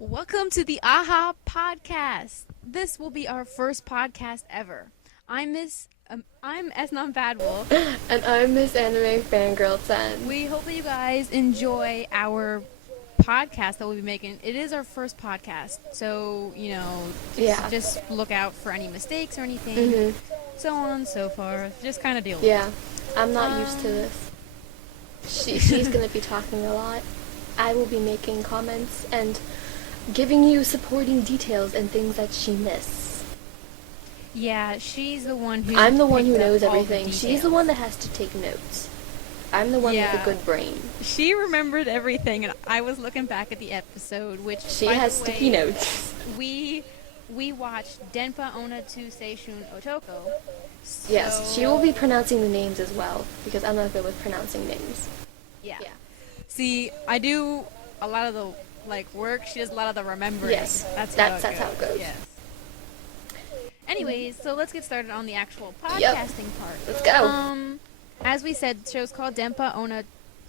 Welcome to the AHA podcast. This will be our first podcast ever. I'm esnonbadwolf. And I'm Miss Anime Fangirl 10. We hope that you guys enjoy our podcast that we'll be making. It is our first podcast, so just look out for any mistakes or anything, so on and so forth. Just kind of deal with it. Yeah, I'm not used to this. She's gonna be talking a lot. I will be making comments and giving you supporting details and things that she missed. Yeah, she's the one who. I'm the one who knows everything. She's the one that has to take notes. I'm the one with a good brain. She remembered everything, and I was looking back at the episode, which she has sticky notes. We watched Denpa, Onna, Seishun, Otoko. So yes, she will be pronouncing the names as well, because I'm not good with pronouncing names. Yeah. See, I do a lot of the work. She does a lot of the remembering. Yes, that's how it goes. Yes. Anyways, so let's get started on the actual podcasting part. Let's go. As we said, the show's called Denpa, Onna,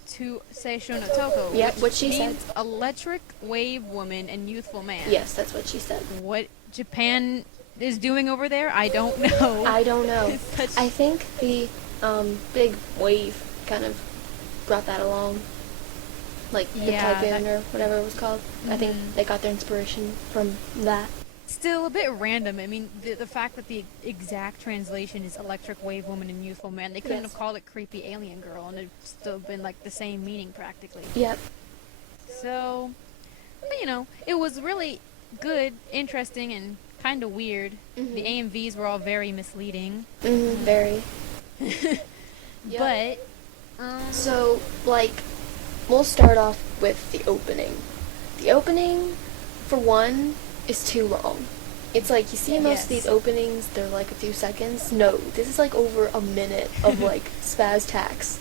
Seishun, Otoko. Yep, what she said. Electric wave woman and youthful man. Yes, that's what she said. What Japan is doing over there, I don't know. I don't know. I think the big wave kind of brought that along. Like the typhoon or whatever it was called. I think they got their inspiration from that. Still a bit random. I mean, the fact that the exact translation is electric wave woman and youthful man, they couldn't have called it creepy alien girl, and it'd still been like the same meaning practically. Yep. So, but, it was really good, interesting, and kind of weird. The AMVs were all very misleading. Very. But, so, we'll start off with the opening. The opening, for one, is too long. It's like, you see most of these openings, they're like a few seconds. No, this is like over a minute of spaz tax.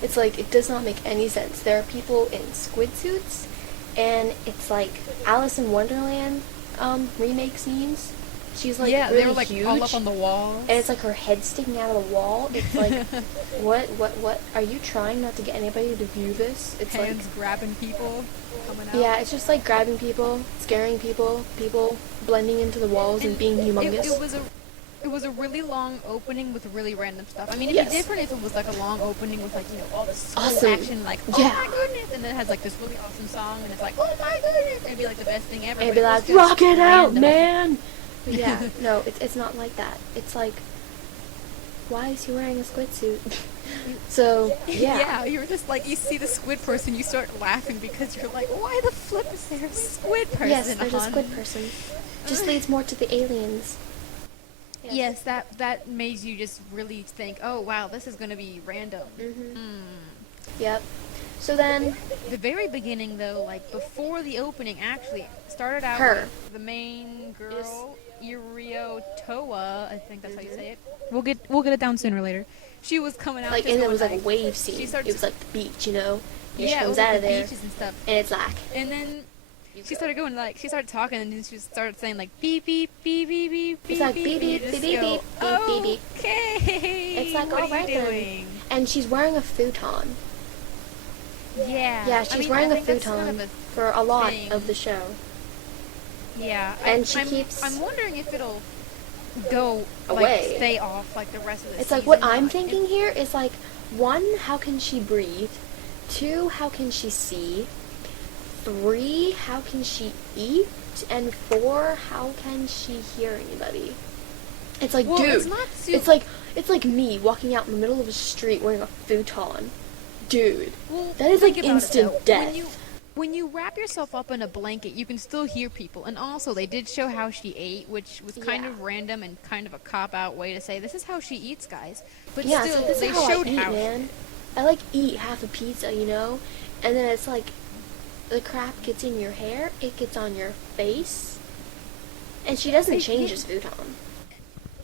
It's like, it does not make any sense. There are people in squid suits, and it's like Alice in Wonderland remake scenes. She's really they were huge, all up on the wall, and it's like her head sticking out of the wall. It's like, what? Are you trying not to get anybody to view this? It's hands grabbing people, coming out. Yeah, it's just like grabbing people, scaring people, blending into the walls and being humongous. It was a really long opening with really random stuff. I mean, it'd be different if it was like a long opening with all this awesome action, oh my goodness, and then it has this really awesome song, and it's like, oh my goodness, it'd be like the best thing ever. It'd be like, rock it out, man! But yeah, no, it's not like that. It's like, why is he wearing a squid suit? So, yeah. Yeah, you're just like, you see the squid person, you start laughing because you're like, why the flip is there a squid person? Yes, there's a squid person. Just leads more to the aliens. Yes, that made you just really think, oh wow, this is going to be random. Yep. So then, the very beginning though, before the opening actually started out with the main girl, Irio Toa, I think that's how you say it. We'll get it down sooner or later. She was coming out and it was like a wave scene. It was like the beach, She comes out of there, beaches and stuff. And it's like, and then she started going she started talking, and then she started saying beep beep beep beep beep. It's like beep beep beep beep beep beep beep beep. Okay. It's like, what alright then. And she's wearing a futon. Yeah. Yeah, she's wearing a futon for a lot of the show. Yeah. And I'm wondering if it'll go away, stay off the rest of the It's season. like, what I'm thinking here is like, 1, how can she breathe? 2, how can she see? 3, how can she eat? And 4, how can she hear anybody? It's like, dude, it's like me walking out in the middle of a street wearing a futon. Dude, that is like instant death. When you wrap yourself up in a blanket, you can still hear people. And also, they did show how she ate, which was kind of random and kind of a cop-out way to say, this is how she eats, guys. But still, this they is how showed I eat, how. Man. I eat half a pizza, And then it's like, the crap gets in your hair, it gets on your face, and she doesn't change this futon.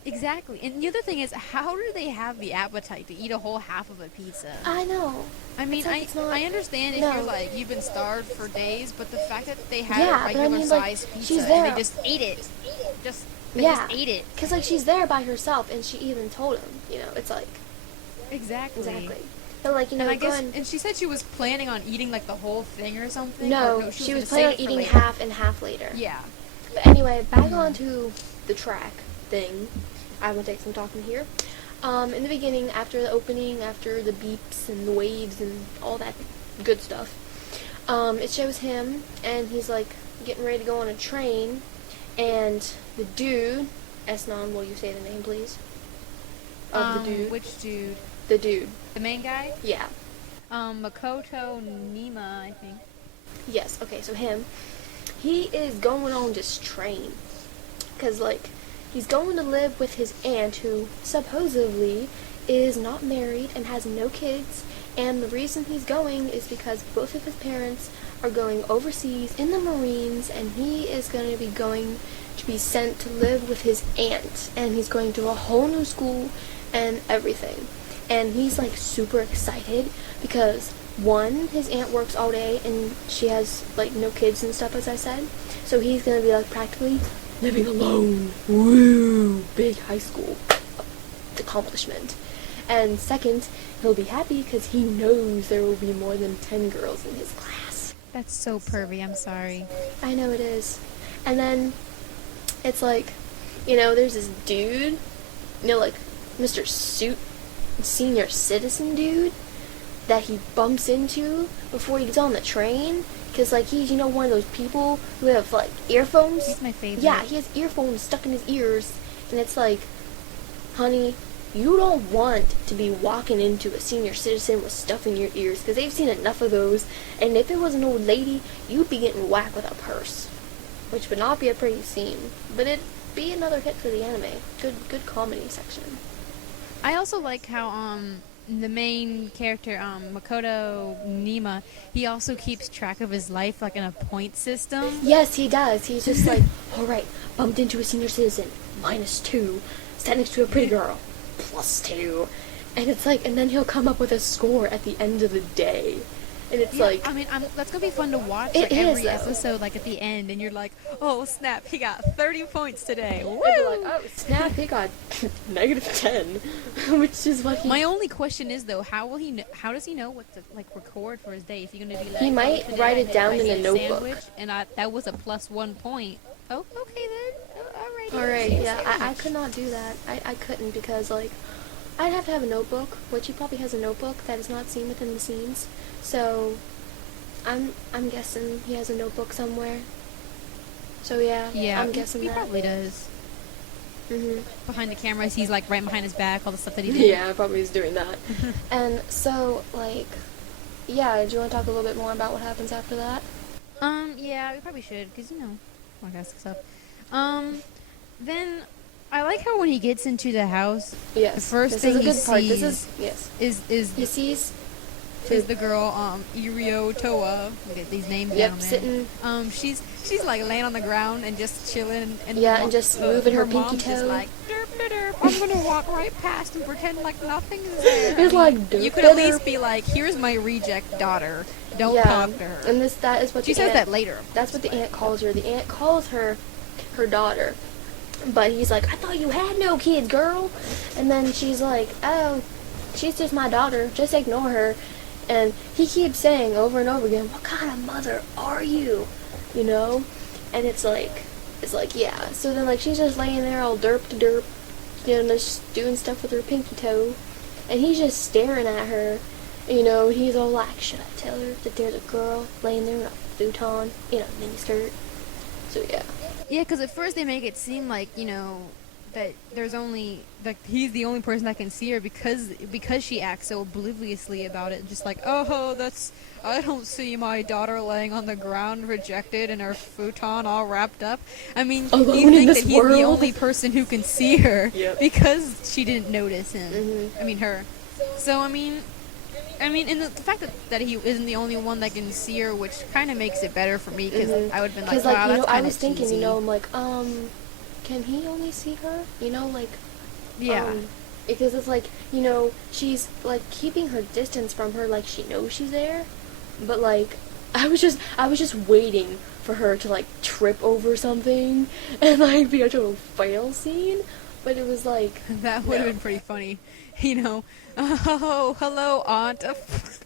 Exactly. And the other thing is, how do they have the appetite to eat a whole half of a pizza? I know. I mean, I understand if you're you've been starved for days, but the fact that they had a regular sized pizza and they just ate it. They just ate it. Because she's there by herself, and she even told him, it's like... Exactly. But, like, you know, and I guess, and she said she was planning on eating, like, the whole thing or something. No, she was planning on eating half and half later. Yeah. But anyway, back on to the track thing. I will take some talking here. In the beginning, after the opening, after the beeps and the waves and all that good stuff, it shows him, and he's, like, getting ready to go on a train, and the dude, Esnon, will you say the name, please? Of the dude. Which dude? The dude. The main guy? Yeah. Makoto Nima, I think. Yes, okay, so him. He is going on this train. Because, like, he's going to live with his aunt, who supposedly is not married and has no kids. And the reason he's going is because both of his parents are going overseas in the Marines, and he is going to be going to be sent to live with his aunt. And he's going to a whole new school and everything. And he's, like, super excited because, one, his aunt works all day and she has, like, no kids and stuff, as I said. So he's going to be, like, practically living alone. Woo! Big high school accomplishment. And second, he'll be happy because he knows there will be more than 10 girls in his class. That's so pervy, I'm sorry. I know it is. And then, it's like, you know, there's this dude, you know, like, Mr. Senior Citizen dude that he bumps into before he gets on the train. Because, like, he's, you know, one of those people who have, like, earphones. He's my favorite. Yeah, he has earphones stuck in his ears. And it's like, honey, you don't want to be walking into a senior citizen with stuff in your ears. Because they've seen enough of those. And if it was an old lady, you'd be getting whacked with a purse. Which would not be a pretty scene. But it'd be another hit for the anime. Good comedy section. I also like how, the main character, Makoto Nima, he also keeps track of his life, like, in a point system. Yes, he does. He's just like, alright, bumped into a senior citizen, -2. Sat next to a pretty girl, +2. And it's like, and then he'll come up with a score at the end of the day. And it's like... I mean, that's going to be fun to watch, it like, is, every though. episode, like, at the end, and you're like, oh, snap, he got 30 points today. Woo! They'd be like, oh, snap, he got -10. Which is what he... My only question is, though, how does he know what to, like, record for his day? If you're going to be like... He might write it down in a notebook. Sandwich, and that was a +1 point. Oh, okay then. Alright, yeah, I could not do that. I couldn't because, like, I'd have to have a notebook, which he probably has a notebook that is not seen within the scenes. So, I'm guessing he has a notebook somewhere. So yeah, I'm guessing he that. Probably does. Mhm. Behind the cameras, he's like right behind his back, all the stuff that he did. Yeah, probably is doing that. And so, like, yeah, do you want to talk a little bit more about what happens after that? Yeah, we probably should, because, you know, podcast stuff. Then, I like how when he gets into the house, yes, the first this thing is a he good part. sees He sees is the girl, Irio Toa. Get these names yep, down, man. sitting. She's like laying on the ground and just chilling, and and just moving her pinky mom's toe. Just like, derp, derp, I'm gonna walk right past and pretend like nothing is there. It's like, you could at least be like, here's my reject daughter. Don't talk to her. And that is what she says that later. That's what the aunt calls her. The aunt calls her her daughter. But he's like, I thought you had no kids, girl. And then she's like, oh, she's just my daughter. Just ignore her. And he keeps saying over and over again, what kind of mother are you? You know? And it's like, yeah. So then, like, she's just laying there all derp to derp, you know, just doing stuff with her pinky toe. And he's just staring at her, you know, and he's all like, should I tell her that there's a girl laying there in a futon, in a miniskirt? So, yeah. Yeah, because at first they make it seem like, you know, that there's only, like, he's the only person that can see her because she acts so obliviously about it. Just like, oh, I don't see my daughter laying on the ground rejected in her futon all wrapped up. I mean, alone you think in this that he's world? the only person who can see her Yep. because she didn't notice him. Mm-hmm. I mean, her. So, I mean, and the fact that he isn't the only one that can see her, which kind of makes it better for me, because I would have been like, wow, you that's know, kind I of was thinking, cheesy. you know, I'm like, can he only see her? You know, like, yeah. Because it's like, you know, she's, like, keeping her distance from her, like, she knows she's there, but, like, I was just waiting for her to, like, trip over something and, like, be a total fail scene. But it was like... That would have been pretty funny. You know, oh, hello, aunt.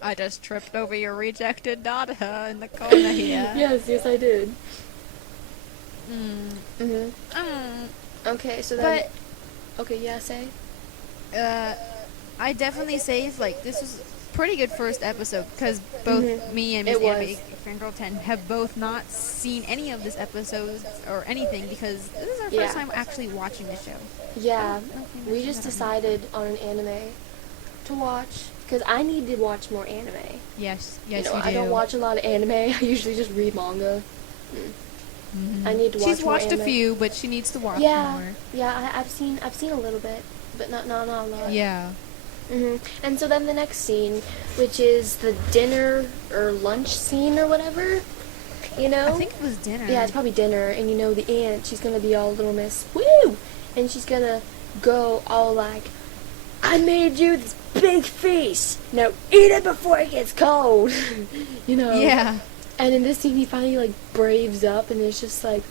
I just tripped over your rejected daughter in the corner here. Yes, I did. Mm. Okay, so then... But... Okay, yeah, say? I definitely say, like, this was a pretty good first episode, because both me and Miss Anime Fangirl 10 have both not seen any of this episode or anything, because this is our first time actually watching the show. Yeah, we just decided on an anime to watch, because I need to watch more anime. Yes, you do. I don't watch a lot of anime. I usually just read manga. I need to watch more anime. She's watched a few, but she needs to watch more. Yeah, I've seen a little bit, but not a lot. Yeah. And so then the next scene, which is the dinner or lunch scene or whatever, you know? I think it was dinner. Yeah, it's probably dinner, and you know the aunt, she's gonna be all Little Miss, woo! And she's gonna go all like, I made you this big feast, now eat it before it gets cold, you know? Yeah. And in this scene, he finally, like, braves up, and it's just like,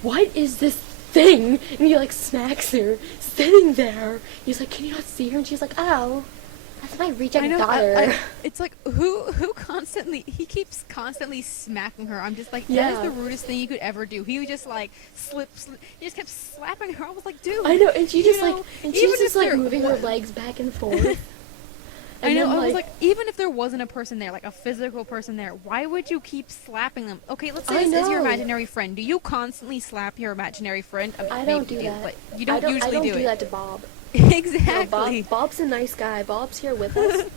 what is this thing? And he, like, smacks her, sitting there. He's like, can you not see her? And she's like, oh, that's my rejected daughter. It's like, who he keeps constantly smacking her. I'm just like, that is the rudest thing you could ever do. He would just, like, he just kept slapping her. I was like, dude. I know, and she just, she's just, like, moving her legs back and forth. I know, I was like, even if there wasn't a person there, like a physical person there, why would you keep slapping them? Okay, let's say this is your imaginary friend. Do you constantly slap your imaginary friend? I mean, I don't do that. But you don't usually do it. I don't do that to Bob. Exactly. No, Bob's a nice guy. Bob's here with us,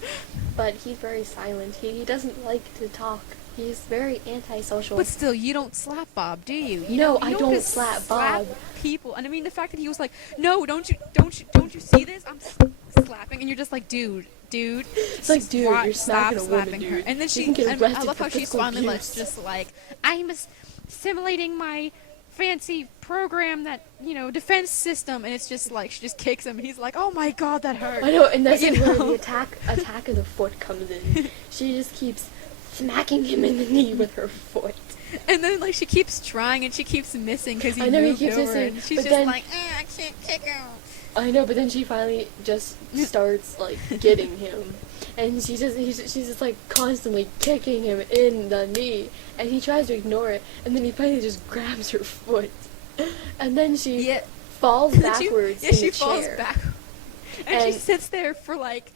but he's very silent. He doesn't like to talk. He's very antisocial. But still, you don't slap Bob, do you? No, I don't slap Bob. People, and I mean the fact that he was like, "No, don't you see this? I'm slapping," and you're just like, dude. It's like, dude, you're smacking a woman, dude. Her. And then I love how she's finally just like, I'm simulating my fancy program that, defense system, and it's just like, she just kicks him, and he's like, oh my god, that hurt. I know, and that's where the attack of the foot comes in. She just keeps smacking him in the knee with her foot. And then, like, she keeps trying, and she keeps missing, because he keeps over, missing, and she's just like, I can't kick him. I know, but then she finally just starts, like, getting him. And she's just, like, constantly kicking him in the knee. And he tries to ignore it, and then he finally just grabs her foot. And then she falls backwards in the chair. She falls back. And she sits there for, like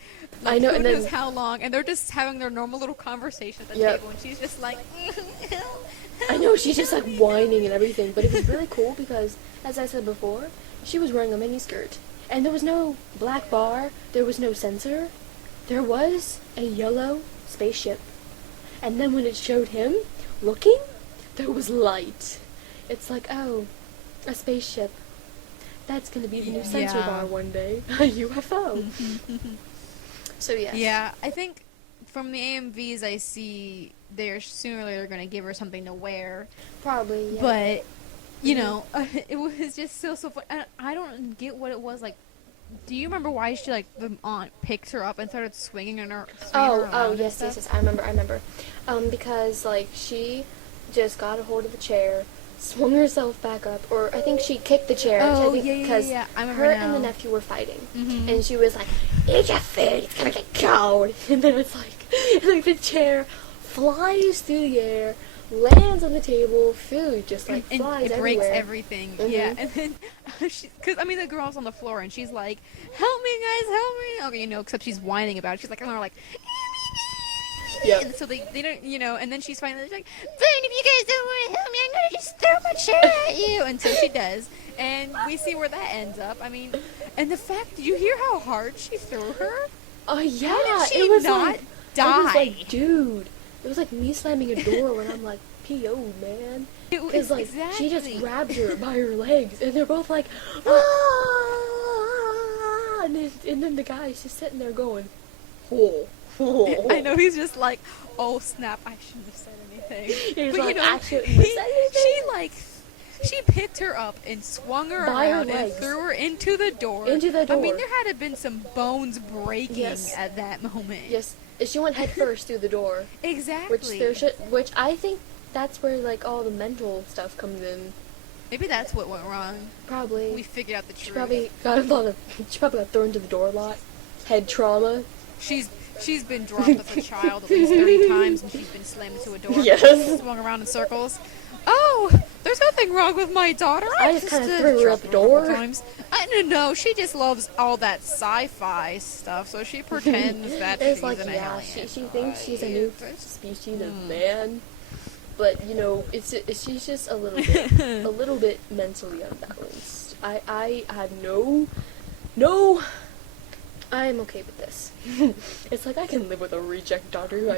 I know, who and knows then, how long, and they're just having their normal little conversation at the table, and she's just like, I know, she's just, like, whining and everything. But it was really cool because, as I said before, she was wearing a miniskirt. And there was no black bar, there was no sensor. There was a yellow spaceship. And then when it showed him looking, there was light. It's like, oh, a spaceship. That's going to be the new sensor bar one day. A UFO. So, yes. Yeah, I think from the AMVs I see, sooner or later going to give her something to wear. Probably, yeah. But... it was just so fun. I don't get what it was like. Do you remember why the aunt picked her up and started swinging her? Yes. I remember. Because like she just got a hold of the chair, swung herself back up, or I think she kicked the chair. Because I remember her now. and the nephew were fighting, and she was like, "Eat your food, it's gonna get cold." And then it's like the chair flies through the air, lands on the table, food just like flies everywhere. It breaks everything. Yeah, and then because the girl's on the floor and she's like, "Help me, guys, help me!" Okay, except she's whining about it. She's like, Yep. And so they don't, and then she's finally like, "Fine, if you guys don't want to help me, I'm gonna just throw my chair at you." And so she does, and we see where that ends up. And the fact, did you hear how hard she threw her? Oh yeah, how did she it was not die? I was like, dude. It was like me slamming a door when I'm like, P.O., man. Because, like, she just grabbed her by her legs, and they're both like, ah! And then the guy's just sitting there going, oh. I know, he's just like, oh, snap, I shouldn't have said anything. He's like, I shouldn't have said anything. She picked her up and swung her around and threw her into the door. There had to have been some bones breaking at that moment. Yes. She went head first through the door. Exactly. Which I think that's where, like, all the mental stuff comes in. Maybe that's what went wrong. Probably. We figured out the truth. She probably got thrown to the door a lot. Head trauma. She's been dropped as a child at least 30 times, and she's been slammed into a door. Yes. Swung around in circles. Oh, there's nothing wrong with my daughter. I just kind of threw her out the door. No, she just loves all that sci-fi stuff, so she pretends that she's an alien. She thinks she's a new species of man. But she's just a little bit mentally unbalanced. I have no. I am okay with this. It's like I can live with a reject daughter who I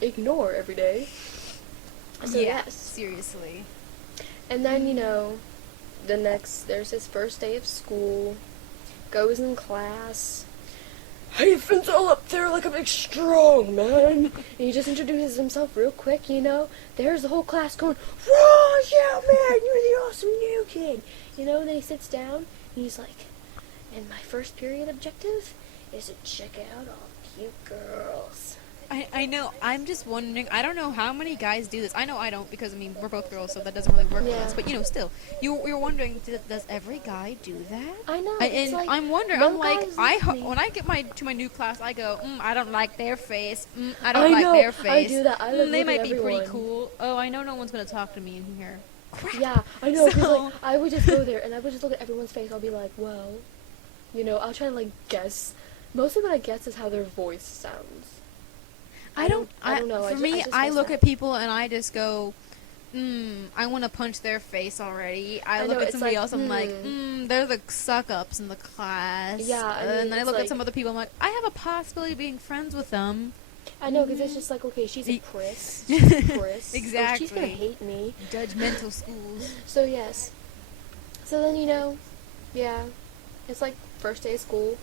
ignore every day. So yes, seriously. And then there's his first day of school. Goes in class. Hyphen's all up there like a big strong man. And he just introduces himself real quick, There's the whole class going, "Whoa, yeah, man, you're the awesome new kid." And then he sits down, and he's like, "And my first period objective is to check out all cute girls." I know. I'm just wondering. I don't know how many guys do this. I know I don't because we're both girls, so that doesn't really work with us. But still, you're wondering, does every guy do that? I know. And like, I'm wondering. I'm like, when I get to my new class, I go, I don't like their face. I don't like their face. I do that. They might be pretty cool. Oh, I know no one's gonna talk to me in here. Crap. Yeah, I know. Because I would just go there and I would just look at everyone's face. I'll be like, well, I'll try to guess. Mostly what I guess is how their voice sounds. I don't know. For me, I look at people and I just go, I want to punch their face already. I look at somebody else, I'm like, they're the suck-ups in the class. Yeah. And then I look at some other people, I'm like, I have a possibility of being friends with them. I know, because it's just like, okay, she's a priss. She's a priss. Exactly. Oh, she's going to hate me. Judgmental schools. So, yes. So then, it's like first day of school.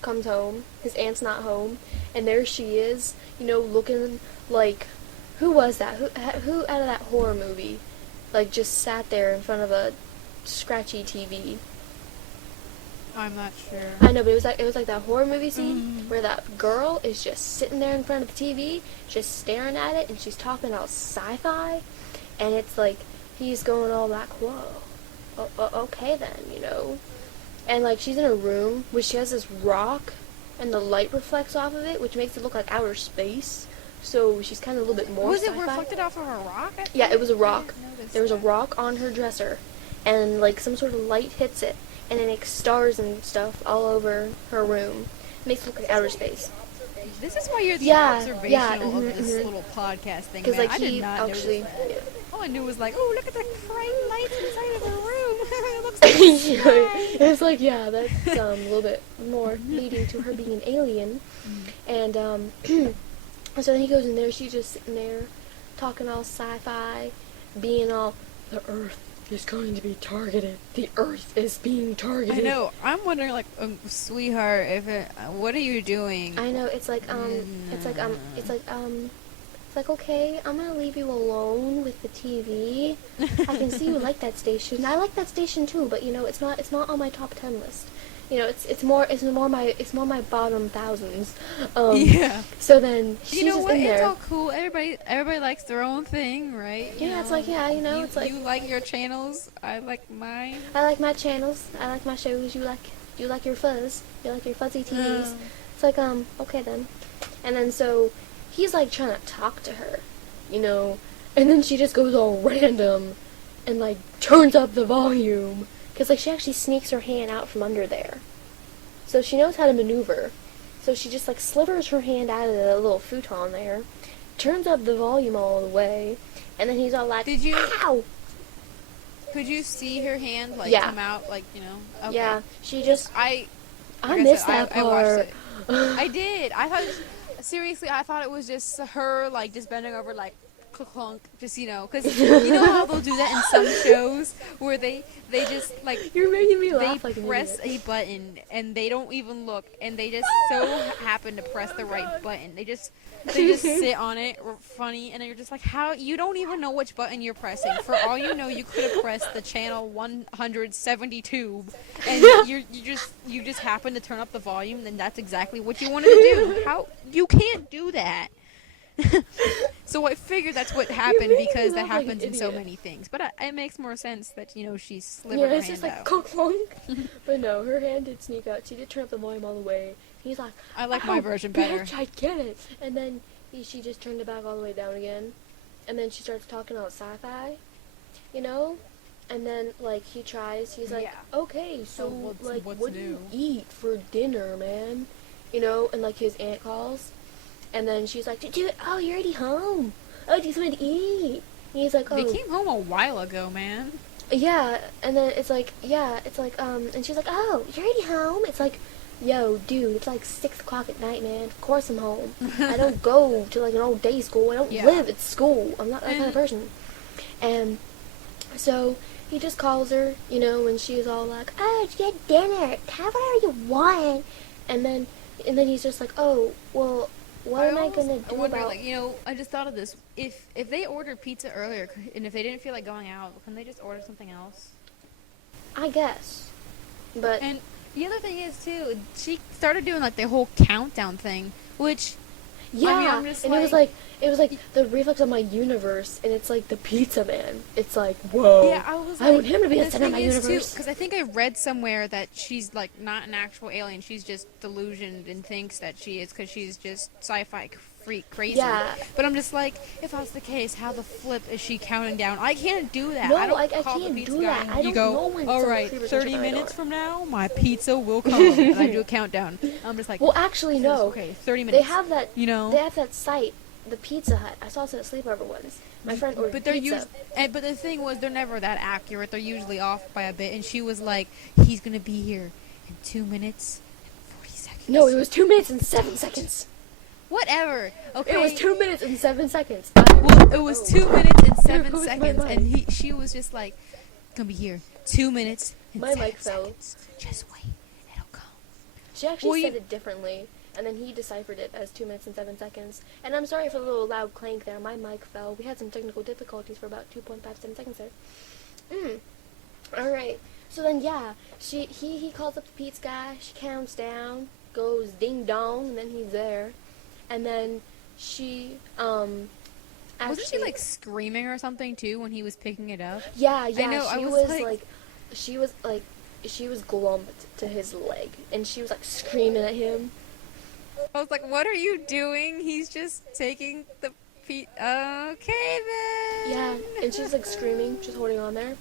Comes home, his aunt's not home, and there she is, looking like, who was that? Who out of that horror movie, just sat there in front of a scratchy TV? I'm not sure. I know, but it was like that horror movie scene where that girl is just sitting there in front of the TV, just staring at it, and she's talking about sci-fi, and it's like he's going all like, whoa, okay then, And, she's in a room where she has this rock, and the light reflects off of it, which makes it look like outer space. So she's kind of a little bit more Was sci-fi. it reflected off of a rock? Yeah, it was a rock. There was a rock on her dresser, and, some sort of light hits it, and it makes stars and stuff all over her room. It makes it look like outer space. This is why you're the observational of this little podcast thing, man. Because, I did not notice that. Yeah. All I knew was look at the bright lights inside of her room. It looks like it's like, that's a little bit more leading to her being an alien. And so then he goes in there, she's just sitting there talking all sci-fi, being all, the Earth is going to be targeted. The Earth is being targeted. I know. I'm wondering, sweetheart, what are you doing? I know. It's like, okay, I'm gonna leave you alone with the TV. I can see you like that station. I like that station too, but it's not on my top 10 list. It's more my bottom thousands. Yeah. So then she's just in there. It's all cool. Everybody likes their own thing, right? Yeah, it's like, it's like you like your channels. I like mine. I like my channels. I like my shows. You like your fuzz. You like your fuzzy TVs. It's like, okay then. And then so he's trying to talk to her, and then she just goes all random and turns up the volume. Because, she actually sneaks her hand out from under there. So she knows how to maneuver. So she just, slivers her hand out of the little futon there, turns up the volume all the way, and then he's all like, ow! Could you see her hand, come out, Okay. Yeah, she just... I missed that part. I watched it. I did. I thought it was just her, just bending over, clunk, just because how they'll do that in some shows where they just you're making me laugh. They press a button and they don't even look and they just so happen to press the right button. They just sit on it funny, and then you're just how you don't even know which button you're pressing. For all you know, you could have pressed the channel 172 and you just happen to turn up the volume, and that's exactly what you wanted to do. How you can't do that. So I figured that's what happened because that like happens an in so idiot. many things. But it makes more sense that, she slivered Yeah, her it's just hand like out. clunk clunk. But no, her hand did sneak out. She did turn up the volume all the way. He's like, I like my version better. Bitch, I get it. And then she just turned it back all the way down again. And then she starts talking about sci-fi, you know? And then, like, he's like, Yeah. okay, so, what's what do new? you eat for dinner, man? You know? And, like, his aunt calls. And then she's like, dude, oh, you're already home. Oh, do you something to eat? And he's like, oh. They came home a while ago, man. Yeah, and then it's like, and she's like, oh, you're already home? It's like, yo, dude, it's like 6 o'clock at night, man. Of course I'm home. I don't go to, like, an all day school. I don't live at school. I'm not that kind of person. And so he just calls her, you know, and she's all like, oh, did you get dinner? Have whatever you want. And then he's just like, oh, well, what am I gonna do about? Like, I just thought of this. If they ordered pizza earlier, and if they didn't feel like going out, can they just order something else? I guess, but And the other thing is too, she started doing like the whole countdown thing, which yeah, I'm just and it was like the reflex of my universe, and it's like the pizza man. It's like, whoa. Yeah, I want him to be the center of my universe. Because I think I read somewhere that she's like not an actual alien. She's just delusioned and thinks that she is because she's just sci-fi freak crazy. Yeah. But I'm just like, if that's the case, how the flip is she counting down? I can't do that. No, I don't I call the can't pizza do guy that. and I you don't go, know when all some right, creepers 30 are minutes from now, my pizza will come. And I do a countdown. I'm just like, well, actually, no. Okay, 30 minutes. They have that. They have that site, the Pizza Hut. I saw it at a sleepover once. My friend ordered but they're pizza. but the thing was, they're never that accurate. They're usually off by a bit. And she was like, he's gonna be here in 2 minutes and 40 seconds. No, it was 2 minutes and 7 seconds. Whatever. Okay. It was 2 minutes and 7 seconds. Well, it was 2 minutes and 7 Who's my seconds, mic? and she was just like, gonna be here 2 minutes and My 7 mic fell. seconds. Just wait, it'll come. She actually said it differently, and then he deciphered it as 2 minutes and 7 seconds. And I'm sorry for the little loud clank there. My mic fell. We had some technical difficulties for about 2.57 seconds there. Alright. So then, yeah, he calls up the pizza guy. She counts down, goes ding dong, and then he's there. And then she, Wasn't she like screaming or something too when he was picking it up? Yeah, I know, she was glumped to his leg, and she was like screaming at him. I was like, what are you doing? He's just taking the okay then. Yeah, and she's like screaming, just holding on there.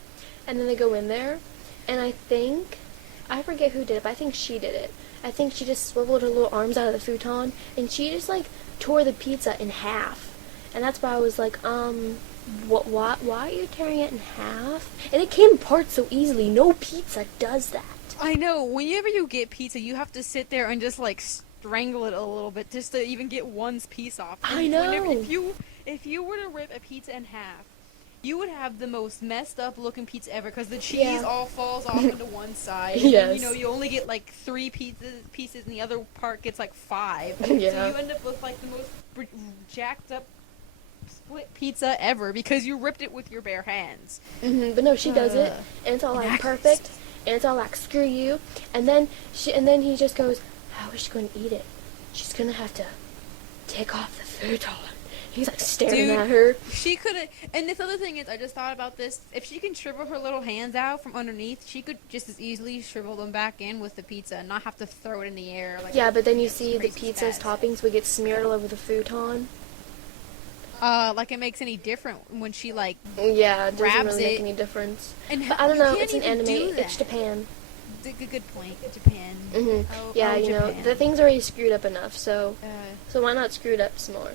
And then they go in there, and I forget who did it, but I think she did it. I think she just swiveled her little arms out of the futon, and she just like tore the pizza in half. And that's why I was like, why are you tearing it in half? And it came apart so easily. No pizza does that. I know. Whenever you get pizza, you have to sit there and just like strangle it a little bit just to even get one piece off. I know. If you were to rip a pizza in half, you would have the most messed up looking pizza ever because the cheese all falls off into one side. Yes. And, you only get like 3 pieces and the other part gets like 5. Yeah. So you end up with like the most jacked up split pizza ever because you ripped it with your bare hands. But no, she does it, and it's all like perfect, and it's all like screw you. And then he just goes, how is she going to eat it? She's going to have to take off the futon. He's like staring at her. She could have. And this other thing is, I just thought about this. If she can shrivel her little hands out from underneath, she could just as easily shrivel them back in with the pizza and not have to throw it in the air. Like yeah, but then you see the pizza's toppings would get smeared all over the futon. Like it makes any different when she like yeah, it doesn't grabs really make it. any difference. And but I don't know. can't It's an even anime. do that. It's Japan. Good point. Japan. Yeah, you Japan. know the thing's already screwed up enough, so why not screw it up some more?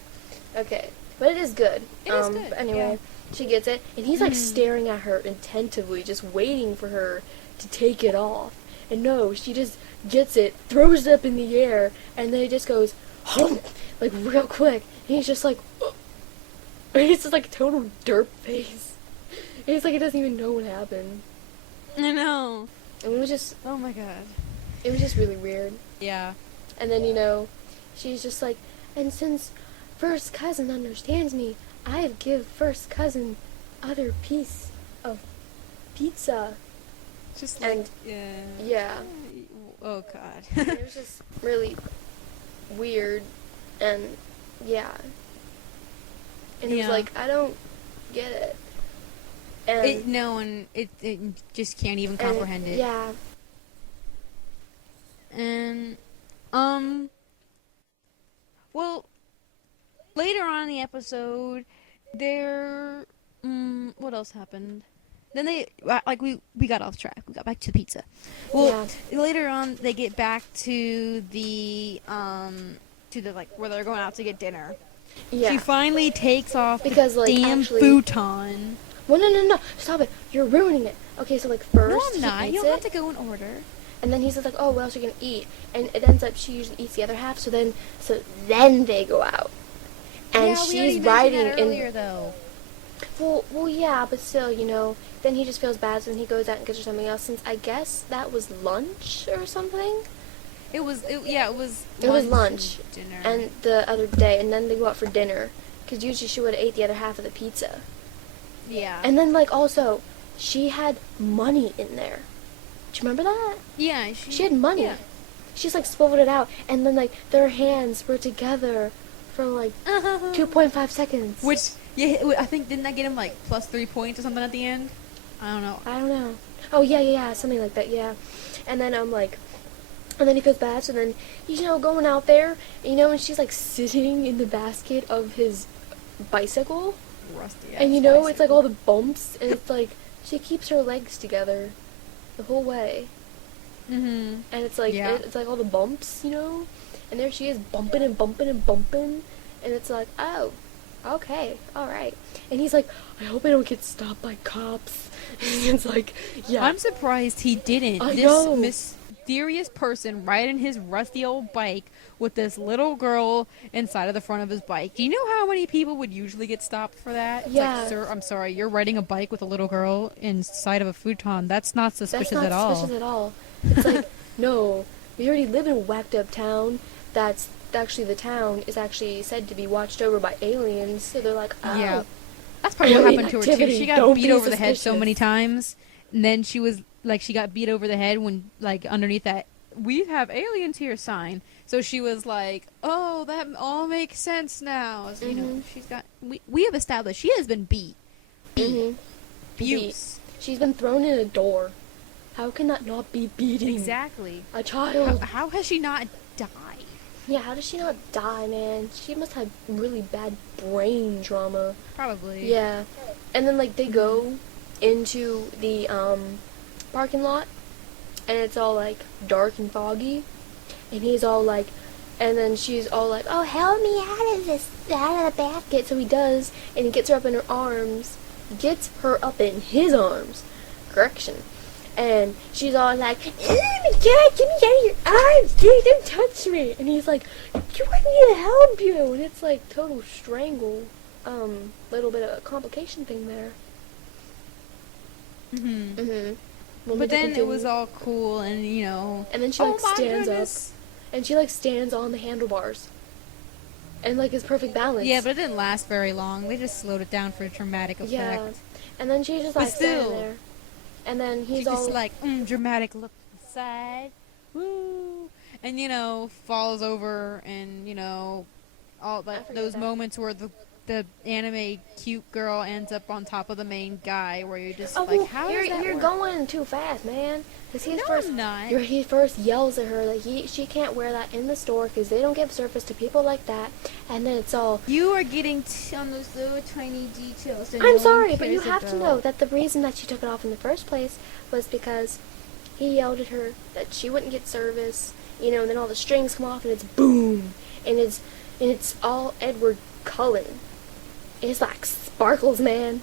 Okay, but it is good. It is good. But anyway, she gets it, and he's like staring at her attentively, just waiting for her to take it off. And no, she just gets it, throws it up in the air, and then it just goes, like real quick. And he's just like, and he's just like total derp face. And he's like, he doesn't even know what happened. I know. And it was just, oh my god. It was just really weird. Yeah. And then, she's just like, and since first cousin understands me, I give first cousin other piece of pizza. Just like, yeah. Oh god. It was just really weird, and yeah. And it was like, I don't get it. And it just can't even comprehend it. Yeah. And, well, later on in the episode, what else happened? Then we got off track. We got back to the pizza. Well, later on, they get back to the where they're going out to get dinner. Yeah. She finally takes off the damn futon. Well, no, stop it. You're ruining it. Okay, so, first no, I'm not. You don't have to go in order. And then he says, oh, what else are you going to eat? And it ends up she usually eats the other half, so then they go out. And she's riding that earlier, though. Well, yeah, but still, then he just feels bad, so then he goes out and gets her something else, since I guess that was lunch or something. It was lunch. Dinner. And the other day, and then they go out for dinner, because usually she would have ate the other half of the pizza. Yeah. And then, also, she had money in there. Do you remember that? Yeah. She had money. Yeah. She's, swiveled it out, and then, their hands were together for, 2.5 seconds. Which, yeah, I think, didn't that get him, plus 3 points or something at the end? I don't know. Oh, yeah, something like that, yeah. And then, and then he feels bad, so then he's, going out there, and she's, sitting in the basket of his bicycle. Rusty and bicycle. It's all the bumps, and it's she keeps her legs together the whole way. Mm-hmm. And it's it's all the bumps, and there she is bumping and bumping and bumping, and it's oh, okay, all right. And he's I hope I don't get stopped by cops. And it's yeah. I'm surprised he didn't. I know. Mysterious person riding his rusty old bike with this little girl inside of the front of his bike. Do you know how many people would usually get stopped for that? Yeah. It's sir, I'm sorry, you're riding a bike with a little girl inside of a futon. That's not suspicious at all. That's not suspicious at all. It's no, we already live in a whacked up town. That's actually the town is actually said to be watched over by aliens. So they're oh. Yeah. That's probably what happened to her too. She got beat over the head so many times, and then she was she got beat over the head when underneath that "we have aliens here" sign. So she was oh, that all makes sense now. So, she's got we have established she has been beat. Abuse. She's been thrown in a door. How can that not be beating? Exactly. A child. How has she not died? Yeah, how does she not die, man? She must have really bad brain trauma. Probably. Yeah. And then, they go into the, parking lot, and it's all, dark and foggy, and he's all, and then she's all oh, help me out of the basket. So he does, and he gets her up in her arms, gets her up in his arms. Correction. And she's all oh my God, get me out of your arms, dude, don't touch me. And he's you want me to help you. And it's total strangle, little bit of a complication thing there. But then it was all cool, and and then she stands up, and she stands on the handlebars, and is perfect balance. Yeah, but it didn't last very long. They just slowed it down for a dramatic effect. Yeah, and then she just standing there. And then he's all just dramatic look inside, woo, and falls over, and all those moments where the anime cute girl ends up on top of the main guy, where you're just how does that you're work? going too fast, man. Because I'm not. He first yells at her she can't wear that in the store because they don't give service to people like that. And then it's all you are getting on those little tiny details. I'm sorry, but you have to know that the reason that she took it off in the first place was because he yelled at her that she wouldn't get service. And then all the strings come off and it's boom, and it's all Edward Cullen. It's sparkles, man.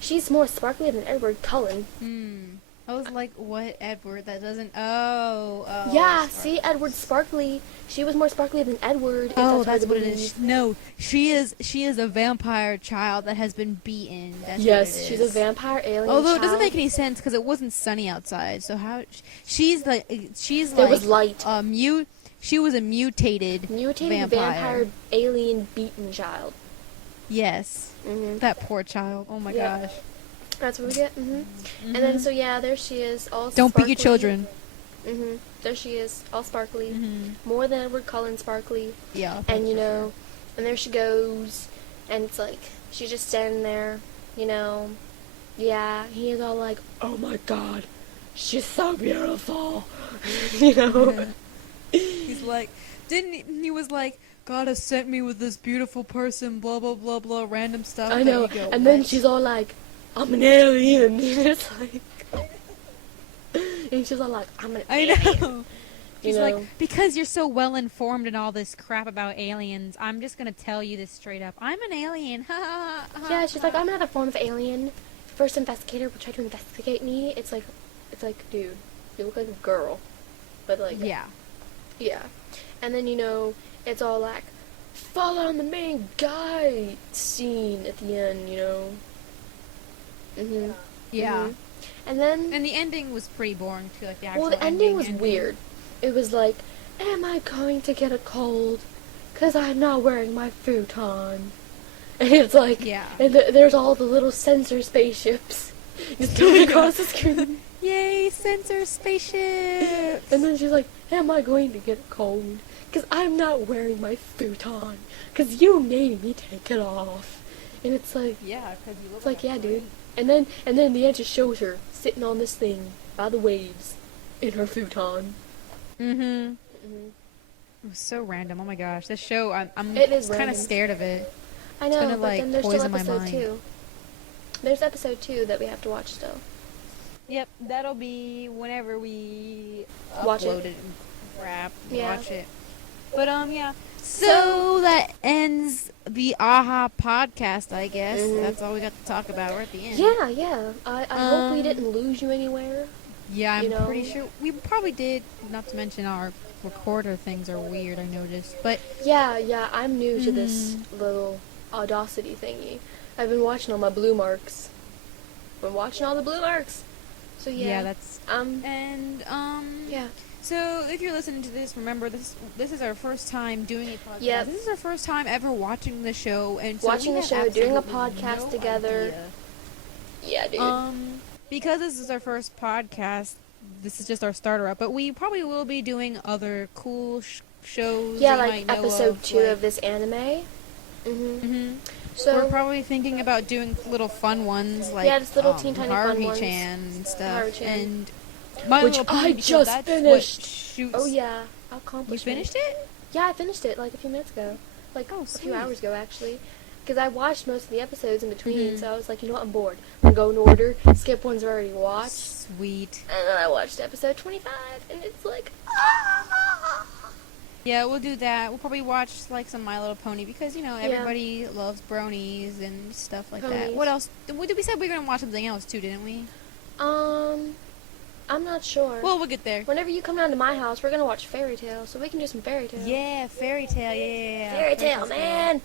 She's more sparkly than Edward Cullen. I was what Edward? That doesn't. Oh. Yeah, see, Edward sparkly. She was more sparkly than Edward. Oh, that's what it is. No, she is a vampire child that has been beaten. That's yes, what it is. She's a vampire alien. Although child. it doesn't make any sense because it wasn't sunny outside. So how she's there was light. She was a mutated vampire alien beaten child. Yes. That poor child. Oh my gosh. That's what we get. And then there she is, all Don't sparkly. beat your children. There she is, all sparkly. More than Edward Cullen sparkly. Yeah. And and there she goes, and it's she's just standing there, you know. Yeah, he's all like, oh my god, she's so beautiful. You know. He's like, he was like, God has sent me with this beautiful person, blah blah blah blah, random stuff. I know. Go, and then she's all like, I'm an alien. And it's like, and she's all like, I'm an alien. I know. She's you know? like, because you're so well informed in all this crap about aliens, I'm just gonna tell you this straight up. I'm an alien. Yeah, she's like, I'm another form of alien. First investigator will try to investigate me. It's like, dude, you look like a girl, but like, yeah. And then, you know, it's all like, follow on the main guy scene at the end, you know. Yeah. And then, and the ending was pretty boring too, like the actual. well, the ending was weird. It was like, am I going to get a cold? 'Cause I'm not wearing my futon. And it's like, yeah. And there's all the little sensor spaceships just going across the screen. Yay, sensor spaceships! And then she's like, am I going to get a cold? 'Cause I'm not wearing my futon. 'Cause you made me take it off. And it's like, yeah, 'cause you look it's like, yeah, dude. And then the end just shows her sitting on this thing by the waves in her futon. It was so random. Oh my gosh, this show, I'm kind of scared of it. I know, gonna, but like, then there's still poison my episode mind. 2. There's episode 2 that we have to watch still. Yep, that'll be whenever we Watch upload it. and crap, Yeah. watch it. But yeah. So that ends the AHA podcast, I guess. That's all we got to talk about. We're at the end. Yeah. I hope we didn't lose you anywhere. Yeah, I'm you know? pretty sure we probably did. Not to mention our recorder things are weird, I noticed. But Yeah, I'm new to this little Audacity thingy. I've been watching all my blue marks. So yeah, that's yeah. So if you're listening to this, remember this is our first time doing a podcast. Yep. This is our first time ever watching the show, and so Watching we the have show, doing a absolutely podcast no together. idea. Yeah, dude. Because this is our first podcast, this is just our starter up. But we probably will be doing other cool shows. Yeah, that you like might know episode of, 2 like, of this anime. So we're probably thinking about doing little fun ones like just little teen tiny fun ones. Harvey-chan and stuff, Harvey-chan. and My Which Little Pony, I because just that's finished. What shoots. Oh yeah, You accomplishment. finished it? Yeah, I finished it like a few minutes ago. Like a few hours ago, actually. Because I watched most of the episodes in between, so I was like, you know what, I'm bored. I'm going to order, skip ones I've already watched. Sweet. And then I watched episode 25, and it's like, Yeah, we'll do that. We'll probably watch like some My Little Pony because everybody loves bronies and stuff like that. Ponies. What else? We said we were gonna watch something else too, didn't we? I'm not sure. Well, we'll get there. Whenever you come down to my house, we're gonna watch Fairy Tale, so we can do some Fairy Tale. Yeah, Fairy Tale. Yeah. Fairy Tale, man.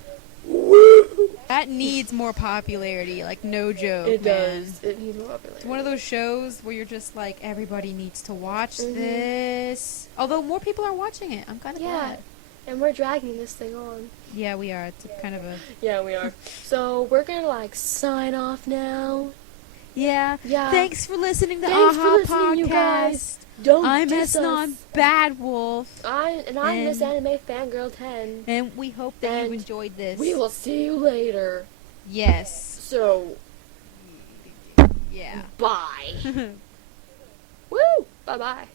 That needs more popularity. Like no joke. It man. does. It needs more popularity. It's one of those shows where you're just like, everybody needs to watch this. Although more people are watching it, I'm kind of glad. And we're dragging this thing on. Yeah, we are. It's kind of a... Yeah, we are. So we're gonna like sign off now. Yeah. Thanks for listening to Thanks for AHA listening, Podcast. you guys. Don't I'm diss us. esnonbadwolf. I'm Miss Anime Fangirl 10. And we hope that And you enjoyed this. We will see you later. Yes. So, Yeah. bye. Woo! Bye-bye.